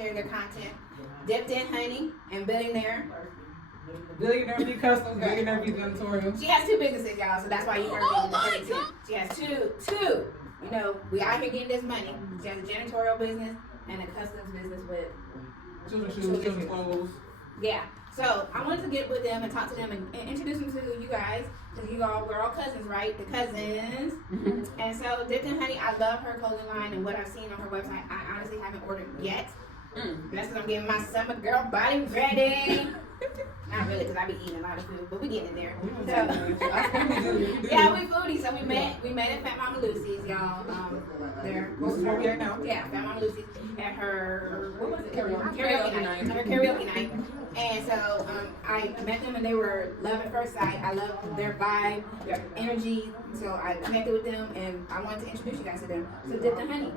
share their content. Dipped in Honey and Billionaire. Billionaire Be Customs, Billionaire Be Janitorial. She has 2 businesses, y'all, so that's why you heard me in the Honey too. She has two. You know, we out here getting this money. She has a janitorial business and a customs business with Children's shoes, children's clothes. Yeah. So I wanted to get with them and talk to them and introduce them to you guys, because we're all cousins, right? The cousins. And so Dipped in Honey, I love her clothing line and what I've seen on her website. I honestly haven't ordered yet. That's because I'm getting my summer girl body ready. Not really, because I be eating a lot of food, but we getting there. So, yeah, we foodies. So we met at Fat Mama Lucy's, y'all. There. What's where we at now? Yeah, Fat Mama Lucy's at her, what was it? Karaoke night. Her karaoke night. And so I met them and they were love at first sight. I love their vibe, their energy. So I connected with them and I wanted to introduce you guys to them. So Dipped in Honey,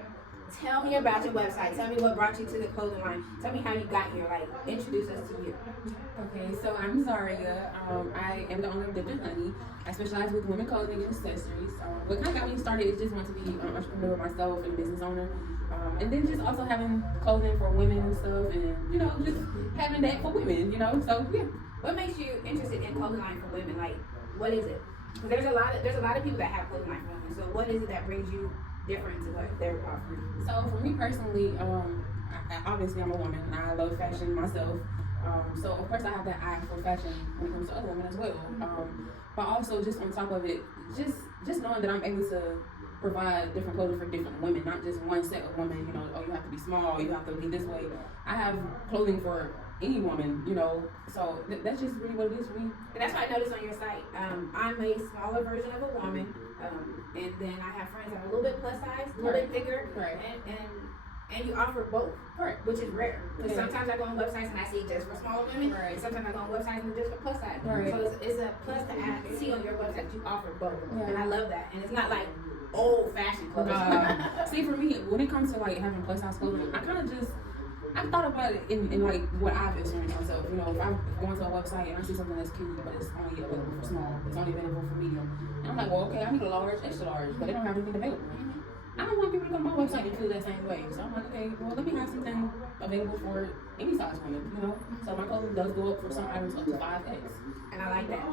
tell me about your website. Tell me what brought you to the clothing line. Tell me how you got here. Like, introduce us to you. Okay, so I'm Zaria. I am the owner of Dipped in Honey. I specialize with women clothing and accessories. What kind of got me started is just want to be an entrepreneur myself and a business owner. And then just also having clothing for women and stuff, and you know, just having that for women, you know. So yeah. What makes you interested in clothing line for women? Like, what is it? Because there's a lot of people that have clothing line for women. So what is it that brings you different to what they're offering? So for me personally, obviously I'm a woman. I love fashion myself. So of course I have that eye for fashion when it comes to other women as well. But also just on top of it, just knowing that I'm able to provide different clothing for different women, not just one set of women, you know, oh, you have to be small, you have to be this way. I have clothing for any woman, you know, so that's just really what it is for me. And that's what I noticed on your site. I'm a smaller version of a woman, and then I have friends that are a little bit plus size, a little bit bigger, right. And you offer both, Correct. which is rare. Because Yeah. sometimes I go on websites and I see just for smaller women, Right. and sometimes I go on websites and just for plus size. Right. So it's a plus to add, see on your website that you offer both, Yeah. and I love that. And it's not like old fashioned clothes. See, for me, when it comes to like having plus size clothing, I thought about it in like what I've experienced myself. You know, if I'm going to a website and I see something that's cute, but it's only available for small, it's only available for medium, and I'm like, well, okay, I need a large, extra large, but they don't have anything available. I don't want people to come to my website and feel that same way. So I'm like, okay, well, let me have something available for any size woman, you know? So my clothing does go up for some items up to 5X. And I like that.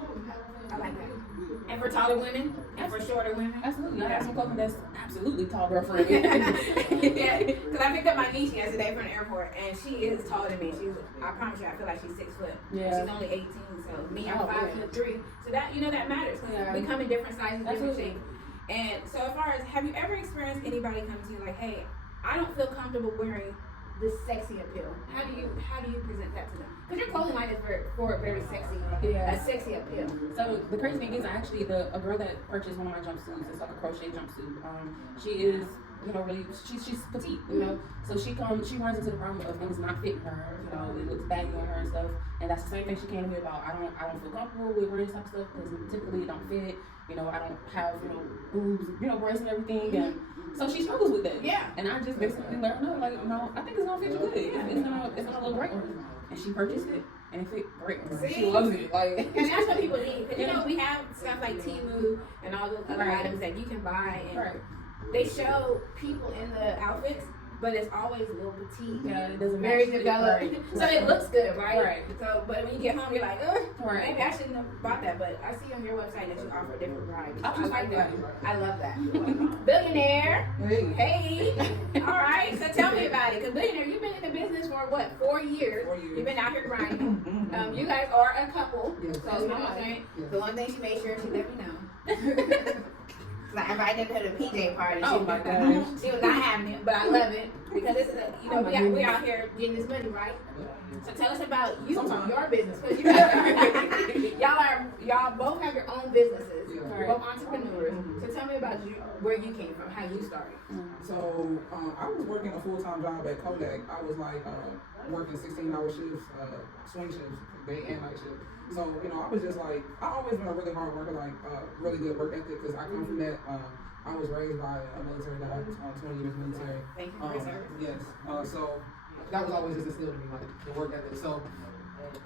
And for taller women, and for shorter women. Absolutely. I have some clothing that's absolutely tall girl friendly. Yeah, because I picked up my niece yesterday from the airport, and she is taller than me. I promise you, I feel like she's 6 foot. Yeah. And she's only 18, so me, I'm Oh, 5'3". So that, you know, that matters. Yeah. We come in different sizes, different Absolutely. shapes. And so as far as, have you ever experienced anybody come to you like, hey, I don't feel comfortable wearing this sexy appeal? How do you present that to them? Because your clothing line is for a very sexy, Yeah. a sexy appeal. So the crazy thing is, actually, a girl that purchased one of my jumpsuits, it's like a crochet jumpsuit. She is, you know, really, she's petite, you know. So she runs into the problem of things not fitting her, you know, it looks baggy on her and stuff. And that's the same thing she came to me about. I don't feel comfortable with wearing this type of stuff because typically it don't fit. You know, I don't have, you know, boobs, you know, breasts and everything. And so she struggles with that. Yeah. And I just basically let her know, like, no, I think it's gonna fit you good. It's gonna look great. And she purchased it, and it fit great. See? She loves it. Like, And that's what people need. Because, you know, we have stuff like Temu and all those other Right. items that you can buy. And right. they show people in the outfits, but it's always a little petite. Yeah, it doesn't Very match. developed. Right. So it looks good, right? Right. So, but when you get home, you're like, ugh, Right. maybe I shouldn't have bought that. But I see on your website that you offer different varieties. I just like that. I love that. Billionaire. Hey. Hey. All right. So tell me about it. Because Billionaire, you've been in the business for what, 4 years? 4 years. You've been out here grinding. You guys are a couple. Yes. So that's one thing. The one thing she made sure she let me know. I invited her to the PJ party. Oh my gosh. She was not having it, but I love it because this is a, you know, we out here getting this money, right? So tell us about you, Sometimes. your business. 'Cause y'all both have your own businesses. Yeah. You're both entrepreneurs. So tell me about you, where you came from, how you started. So I was working a full-time job at Kodak. I was like working 16-hour shifts, swing shifts, day and night shift. So, you know, I was just like, I always been a really hard worker, like really good work ethic, because I come from that. I was raised by a military guy, 20 years military. Thank you for your service. Yes. So that was always just instilled in me, like the work ethic. So,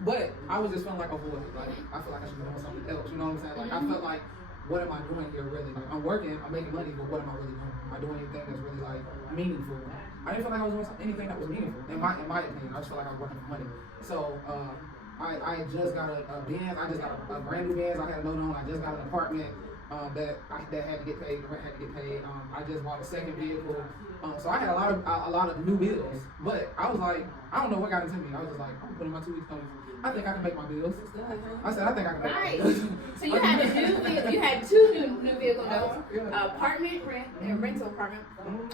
but I was just feeling like a void. Like I feel like I should be doing something else. You know what I'm saying? Like I felt like what am I doing here really? Like, I'm working, I'm making money, but what am I really doing? Am I doing anything that's really like meaningful? I didn't feel like I was doing anything that was meaningful. In my opinion, I just felt like I was working for money. So I just got a Benz. I just got a brand new Benz. I had a note on. I just got an apartment that had to get paid. The rent had to get paid. I just bought a second vehicle. So I had a lot of new bills. But I was like, I don't know what got into me. I was just like, I'm putting my 2 weeks notice. I think I can make my bills. I said, I think I can make my bills. So you had a new vehicle. You had 2 new vehicle notes, apartment rent, and rental apartment,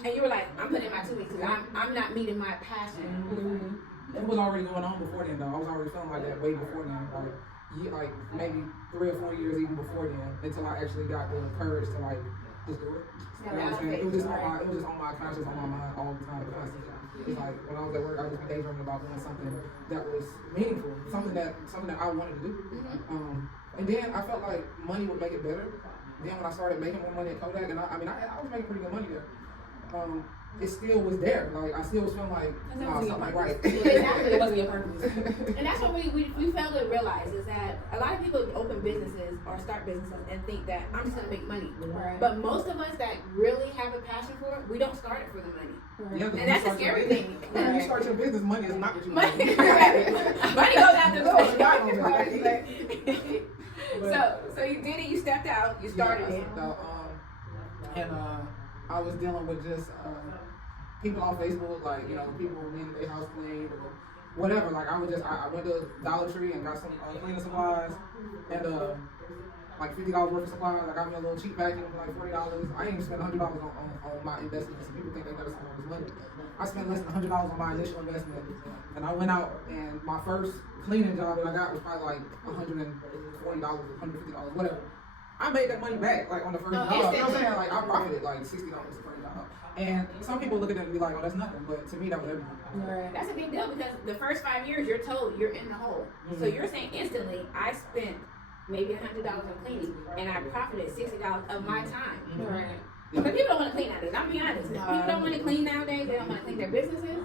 and you were like, I'm putting in my 2 weeks because I'm not meeting my passion. It was already going on before then, though. I was already feeling like that way before then, like maybe 3 or 4 years even before then, until I actually got the courage to like just do it. You know what I'm saying? It was just on my conscience, on my mind all the time, constantly. It's like when I was at work, I was just daydreaming about doing something that was meaningful, something that I wanted to do. And then I felt like money would make it better. Then when I started making more money at Kodak, and I was making pretty good money there. It still was there. Like I still was feeling like something right. Exactly. It wasn't your purpose. And that's what we failed to realize is that a lot of people open businesses or start businesses and think that I'm just gonna make money. Right. But most of us that really have a passion for it, we don't start it for the money. Right. Yeah, And that's a scary thing. When you start your business, money is not what you Money, want. money goes out the door. So you did it. You stepped out. You started it. And I was dealing with just people on Facebook, like people needing their house cleaned or whatever. Like I went to Dollar Tree and got some cleaning supplies and like $50 worth of supplies. I got me a little cheap vacuum for like $40. I ain't even spent $100 on my investment because people think they gotta spend all this money. I spent less than $100 on my initial investment, and I went out and my first cleaning job that I got was probably like $140, $150, whatever. I made that money back like on the first job. You know what I'm saying? Like I profited like $60 the first job. And some people look at it and be like, oh, that's nothing. But to me, that was everything. Right. That's a big deal because the first 5 years you're told you're in the hole. So you're saying instantly, I spent maybe $100 on cleaning and I profited $60 of my time. Right. But people don't want to clean nowadays. I'm be honest. People don't want to clean nowadays. They don't want to clean their businesses.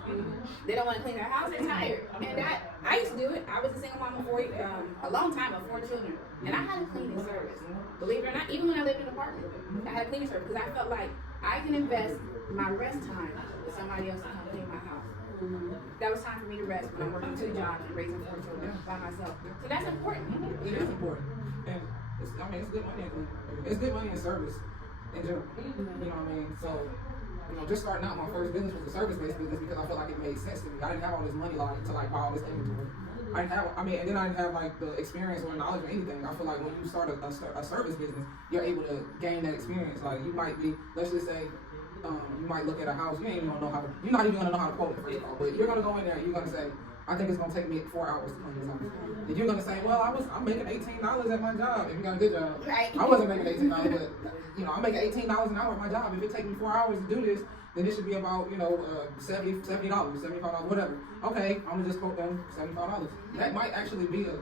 They don't want to clean their house. They're tired. And I used to do it. I was a single mom of 4, a long time of 4 children, and I had a cleaning service. Believe it or not, even when I lived in an apartment, I had a cleaning service because I felt like I can invest my rest time with somebody else to come clean my house. That was time for me to rest when I'm working 2 jobs and raising 4 children by myself. So that's important. It is important. And it's good money. It's good money in service in general. You know what I mean? So, just starting out, my first business was a service-based business because I felt like it made sense to me. I didn't have all this money to buy all this inventory. And then I didn't have like the experience or knowledge or anything. I feel like when you start a service business, you're able to gain that experience. Like you might be, let's just say, you might look at a house, you're not even gonna know how to quote it first of all, but you're gonna go in there and you're gonna say, I think it's gonna take me 4 hours to clean this house. And you're gonna say, well, I'm making $18 at my job. If you got a good job, Right. I wasn't making $18, but I'm making $18 an hour at my job. If it takes me 4 hours to do this, then it should be about $70, $75, whatever. Okay, I'm gonna just quote them $75. That might actually be a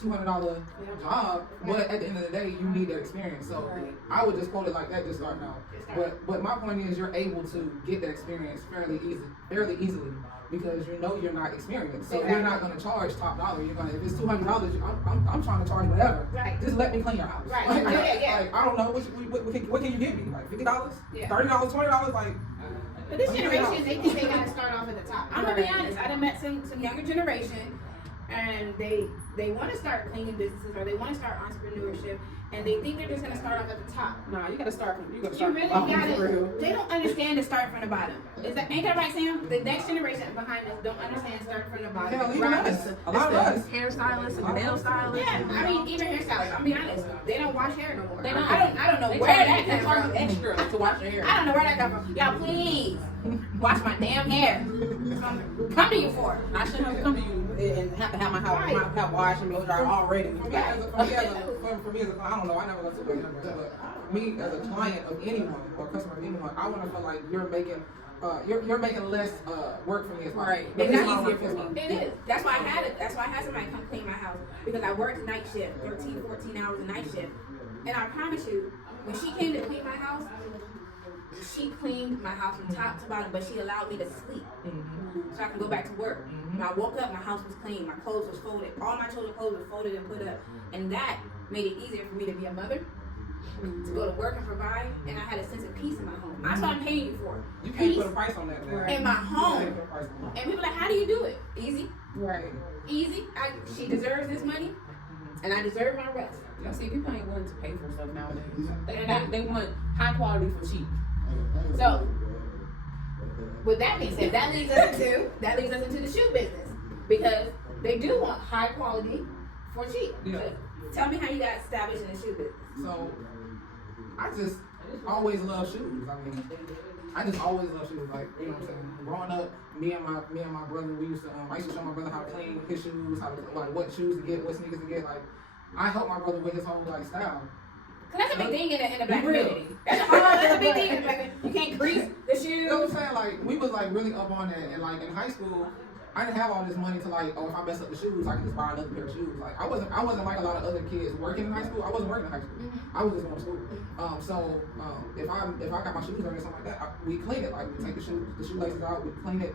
$200 job, but at the end of the day, you need that experience. So I would just quote it like that, just starting out. But my point is, you're able to get that experience fairly easily. Because you're not experienced, so you're not gonna charge top dollar. You're gonna, if it's $200, I'm trying to charge whatever. Right. Just let me clean your house. Right. Like, Yeah. like, I don't know what can you give me? Like $50, Yeah. $30, $20, like. But this generation, they think they gotta start off at the top. I'm gonna be honest. I done met some younger generation, and they want to start cleaning businesses or they want to start entrepreneurship, and they think they're just gonna start off at the top. Nah, you gotta start. You really gotta. They don't understand to start from the bottom. Ain't that right, Sam? The next generation behind us don't understand starting from the bottom. Hell, even us. A lot of us. Hairstylists and nail stylists. Yeah, I mean, even hairstylists. I'm be honest. They don't wash hair no more. They don't. I don't know They where that came charge from. you extra to wash your hair. I don't know where that come from. Y'all, please wash my damn hair. Come to you for it. I shouldn't have come to you and have to have my house washed and blow dry already. For me as a client, I don't know, I never go to a number, but me as a client of anyone or customer of anyone, I want to feel like you're making less work for me as well. Right. But And it's that's not easier work for me. It is. That's why I had it. That's why I had somebody come clean my house because I worked night shift, 13, 14 hours a night shift. And I promise you, when she came to clean my house, she cleaned my house from top to bottom, but she allowed me to sleep so I can go back to work. When I woke up, my house was clean, my clothes was folded, all my children's clothes were folded and put up, and that made it easier for me to be a mother, to go to work and provide, and I had a sense of peace in my home. That's what I'm paying you for. You can't Peace put a price on that, man. in my You home. can't put a price on that. And people are like, how do you do it? Easy. Right. Easy. She deserves this money, and I deserve my rest. I see people ain't willing to pay for stuff nowadays. They're not. They want high quality for cheap. So, with that being said, that leads us into the shoe business, because they do want high quality for cheap. Yeah. So, tell me how you got established in the shoe business. So, I just always love shoes. I mean, I just always love shoes. Like, you know what I'm saying? Growing up, me and my brother, we used to, I used to show my brother how to clean his shoes, how to, like, what shoes to get, what sneakers to get. Like, I helped my brother with his whole, like, style. Cause that's a big thing in the black Be real. community. That's a big thing in the black community. You can't grease the You know what shoes. I'm saying? Like, we was, like, really up on that. And, like, in high school, I didn't have all this money to, like, oh, if I mess up the shoes, I can just buy another pair of shoes. Like, I wasn't like a lot of other kids working in high school. I wasn't working in high school. I was just going to school. If I got my shoes dirty or something like that, we clean it. Like, we take the shoelaces out, we clean it.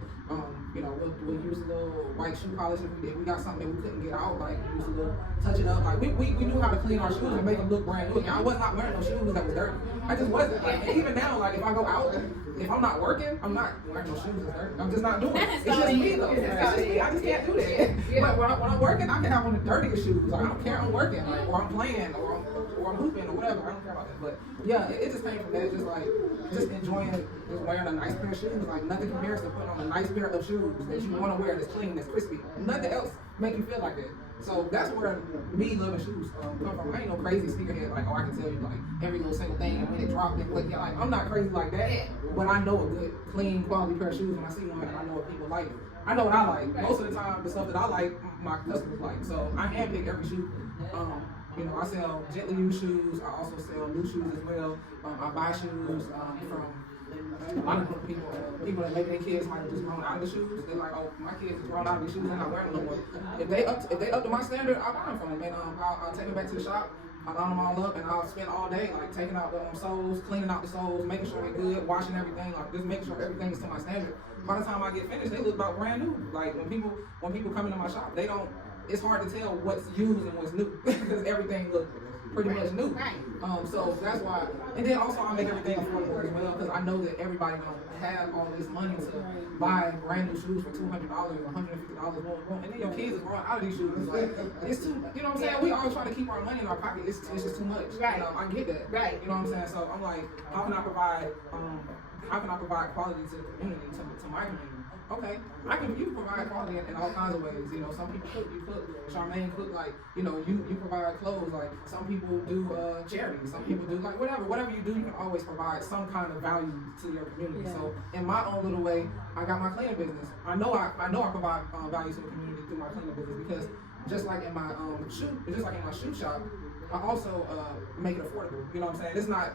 You know, we'll use a little white shoe polish if we got something that we couldn't get out. Like, we use a little, touch it up. Like, we knew how to clean our shoes and make them look brand new. And I was not wearing no shoes that was dirty. I just wasn't. Like, and even now, like, if I go out, if I'm not working, I'm not wearing no shoes that's dirty. I'm just not doing it. It's just me though. It's just me. I just can't do that. But when I'm working, I can have on the dirtiest shoes. Like, I don't care. I'm working, like, or I'm playing, or I'm hooping, or whatever. I don't care about that. But yeah, it just came from that. Just like just enjoying just wearing a nice pair of shoes. Like, nothing compares to putting on a nice pair of shoes that you want to wear that's clean, that's crispy. Nothing else make you feel like that. So that's where me loving shoes come from. I ain't no crazy sneakerhead like, oh, I can tell you like every little single thing and when it dropped and what. Like, I'm not crazy like that, but I know a good, clean, quality pair of shoes when I see one, and I know what people like. I know what I like. Most of the time, the stuff that I like, my customers like. So I handpick every shoe. You know, I sell gently used shoes. I also sell new shoes as well. I buy shoes from a lot of people that maybe their kids might have just grown out of the shoes. They're like, oh, my kids have grown out of the shoes, they're not wearing them no more. If they up to my standard, I'll buy them from them. And I'll take them back to the shop. I'll line them all up, and I'll spend all day like taking out the soles, cleaning out the soles, making sure they're good, washing everything, like just making sure everything is to my standard. By the time I get finished, they look about brand new. Like when people come into my shop, they don't. It's hard to tell what's used and what's new because everything looks pretty much new. Right. So that's why. And then also I make everything affordable as well because I know that everybody don't have all this money to buy brand new shoes for $200 or $150. And then your kids is growing out of these shoes. Like, it's too. You know what I'm saying? We all trying to keep our money in our pocket. It's just too much. Right. I get that. Right. You know what I'm saying? So I'm like, how can I provide quality to the community, to my community? Okay, you provide quality in all kinds of ways. You know, some people cook, you cook. Charmaine cook, like, you know, you provide clothes. Like, some people do charity. Some people do, like, whatever you do, you can always provide some kind of value to your community. Yeah. So in my own little way, I got my cleaning business. I know I provide value to the community through my cleaning business because just like in my shoe shop, I also make it affordable. You know what I'm saying? It's not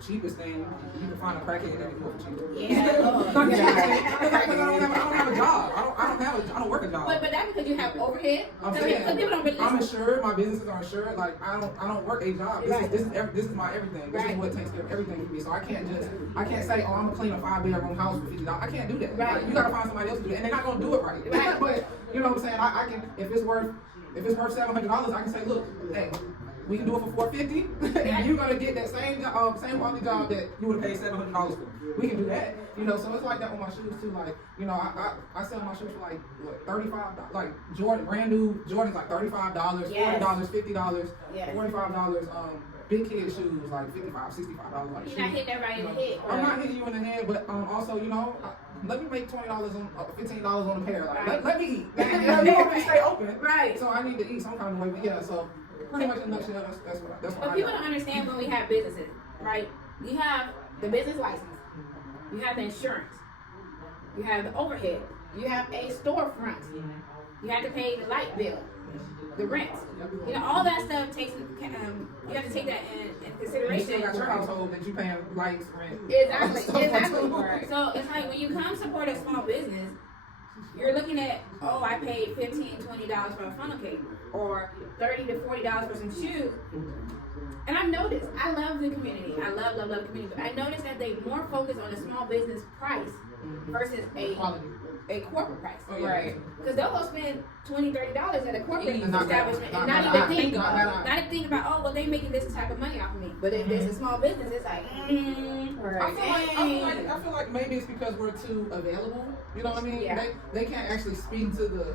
cheapest thing you can find a crackhead that can do it for cheap. Yeah. I don't have a job. I don't work a job. But that's because you have overhead. I'm saying, people don't really I'm insured. My businesses are insured. Like I don't work a job. This is my everything. This is what takes care of everything for me. So I can't say, oh, I'm gonna clean a 5-bedroom house for $50. I can't do that. Right. Like, you gotta find somebody else to do it, and they're not gonna do it right. Right. But you know what I'm saying? I can if it's worth $700, I can say, look, hey, we can do it for $450, and you're gonna get that same quality job that you would have paid $700 for. We can do that, you know. So it's like that with my shoes too. Like, you know, I sell my shoes for like what, $35. Like Jordan, brand new Jordans, like $35, yes. $40, $50, yes. $45. Big kid shoes like $55, $65. Like, you're not hitting everybody in the head. I'm not hitting you in the head, but also, you know, let me make $20 on $15 on a pair. Like, right. let me eat. You want me to stay open, right? So I need to eat some kind of way. But yeah, so. Pretty much in a nutshell, that's what but people don't understand when we have businesses, right? You have the business license, you have the insurance, you have the overhead, you have a storefront, you have to pay the light bill, the rent. You know, all that stuff takes. You have to take that in consideration. You got your household that you paying lights, rent. Exactly. So it's like when you come support a small business, you're looking at, oh, I paid $15, $20 for a funnel cake, or $30 to $40 for some shoes. And I've noticed, I love the community. I love the community. But I noticed that they more focus on a small business price versus a a corporate price. Oh, yeah. Right. Because they'll go spend $20-$30 at a corporate And not that- establishment not and not that- even think not about that- not even think about, oh, well, they making this type of money off of me. But if it's a small business, it's like, I feel like maybe it's because we're too available. You know what I mean? Yeah. They can't actually speak to the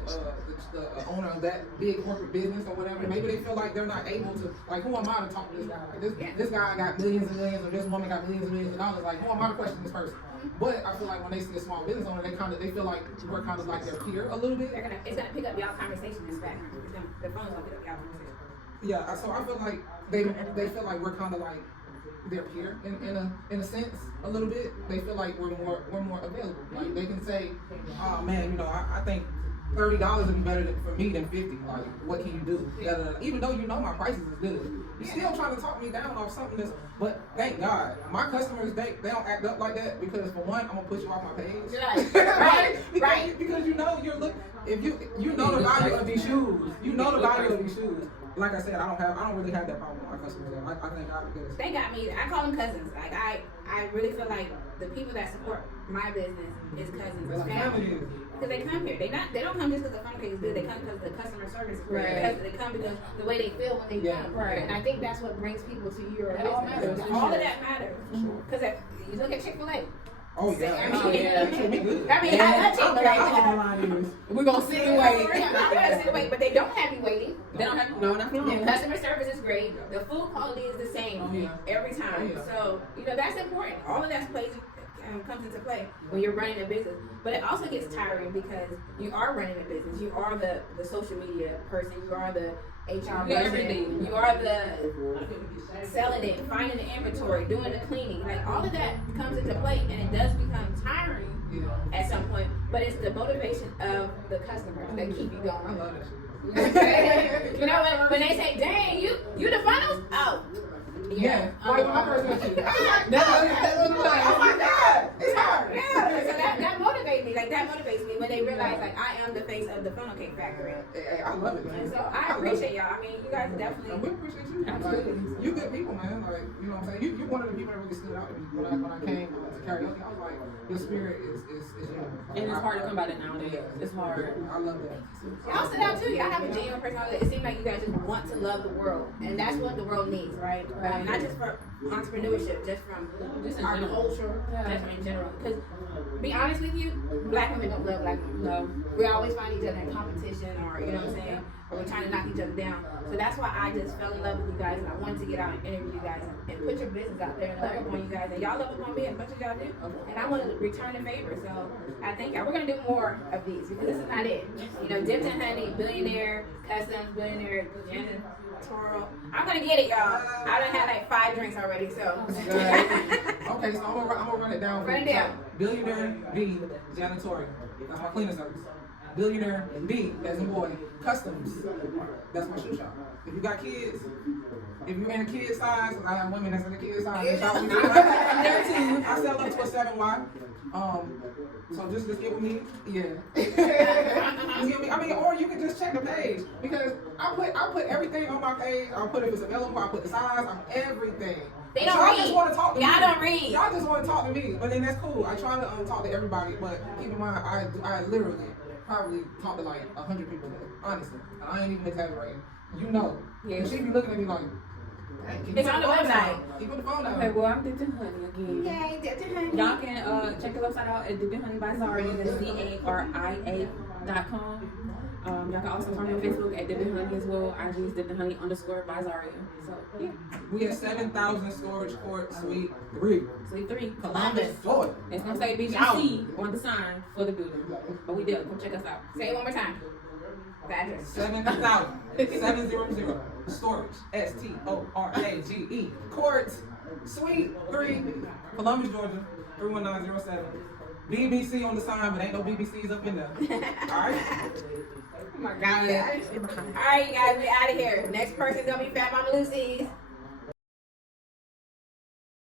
owner of that big corporate business or whatever. Maybe they feel like they're not able to. Like, who am I to talk to this guy? Like, this guy got millions and millions, or this woman got millions and millions of dollars. Like, who am I to question this person? But I feel like when they see a small business owner, they feel like we're kind of like their peer a little bit. it's gonna pick up y'all conversation in fact. The phone's gonna pick up y'all conversation. Yeah, so I feel like they feel like we're kind of like their peer in a sense a little bit. They feel like we're more available. Like they can say, oh man, you know, I think $30 would be better for me than 50. Like, what can you do? Even though you know my prices is good, you're still trying to talk me down off something that's. But thank God, my customers they don't act up like that because for one, I'm gonna put you off my page. Right. Because you know you're looking. If you know the value of these shoes, you know the value of these shoes. Like I said, I don't really have that problem with my customers. I thank God because They got me. I call them cousins. Like I really feel like the people that support my business is cousins, they're it's like family. family. Because they come here. They don't come just because the phone cake is good. They come because the customer service is great. Right. They come because the way they feel when they come. Right. And I think that's what brings people to your That all business. matters. All of that matters. Because you look at Chick-fil-A. Oh yeah, I Oh, yeah. They treat me good. I mean, I love Chick-fil-A. line is. We're gonna sit and wait. I'm gonna sit and wait, but they don't have you waiting. They don't have no, not The no. customer service is great. The food quality is the same Oh, yeah. every time. Oh, yeah. So, that's important. All of that comes into play when you're running a business. But it also gets tiring because you are running a business. You are the social media person. You are the HR You're person. everything. You are the selling it, finding the inventory, doing the cleaning. Like all of that comes into play and it does become tiring Yeah. at some point. But it's the motivation of the customer that keep you I going. love that shit. You know when they say, "Dang, you the funnels?" Oh, Yeah. Like when I first met you. Oh my God, it's hard. Yeah, so that motivates me. Like that motivates me when they realize like I am the face of the funnel cake factory. Hey, I love it, man. And so I appreciate y'all. I mean, you guys And we definitely. appreciate you. Absolutely. Like, you good people, man. Like, you know what I'm saying? You're one of the people that really stood out to me when I came to karaoke. I was like, your spirit is genuine. And it's hard to come by it nowadays. It's hard. I love that. Y'all stood out too. Y'all have a genuine personality. It seems like you guys just want to love the world, and that's what the world needs, right? Not just for entrepreneurship, just from Just in our general. culture, just in general. Because, be honest with you, black women don't love black women. No. We always find each other in competition, or you know what I'm saying, or we're trying to knock each other down. So that's why I just fell in love with you guys, and I wanted to get out and interview you guys and put your business out there and love upon you guys. And y'all love upon me as much as y'all do, and I want to return the favor. So I think we're gonna do more of these because this is not it. Dipped in Honey, Billionaire Customs, Billionaire Janitorial. I'm gonna get it, y'all. I done had like 5 drinks already, so. Okay, so I'm gonna run it down. Run it down. Billionaire B, janitorial. That's my cleaning service. Billionaire B, as in boy, customs. That's my shoe shop. If you got kids, if you're in a kid size, I have women that's in the kid size. They shop with me. I'm there too. I sell up to a 7Y. So just get with me. Yeah. Just get me. I mean, or you can just check the page because I put everything on my page. I'll put if it's available. I put the size. I'm everything. They don't Y'all read. just want to talk to me. Y'all don't read. Y'all just want to talk to me, but then that's cool. I try to talk to everybody, but keep in mind, I literally probably talk to like 100 people, honestly. And I ain't even exaggerating. You know. Yeah. And she be looking at me like, hey, can you It's put on the phone website. down? Can you put the phone down? Okay, well I'm Dipped in Honey again. Yay, Dipped in Honey. Y'all can check the website out at Dipped in Honey by Zaria. That's ZARIA.com. Y'all can also find me on Facebook at Dipped in Honey as well. IG is Dipped in Honey _ by Zaria. So yeah, We have 7,000 storage court suite 3. Suite 3, Columbus, Georgia. It's gonna say BGC on the sign for the building. But we did. Come check us out. Say it one more time. The address. 7,000. 700. Storage. STORAGE. Court suite 3. Columbus, Georgia. 31907. BBC on the sign, but ain't no BBCs up in there. Alright? Oh my God. All right, you guys, we out of here. Next person's gonna be Fat Mama Lucy's.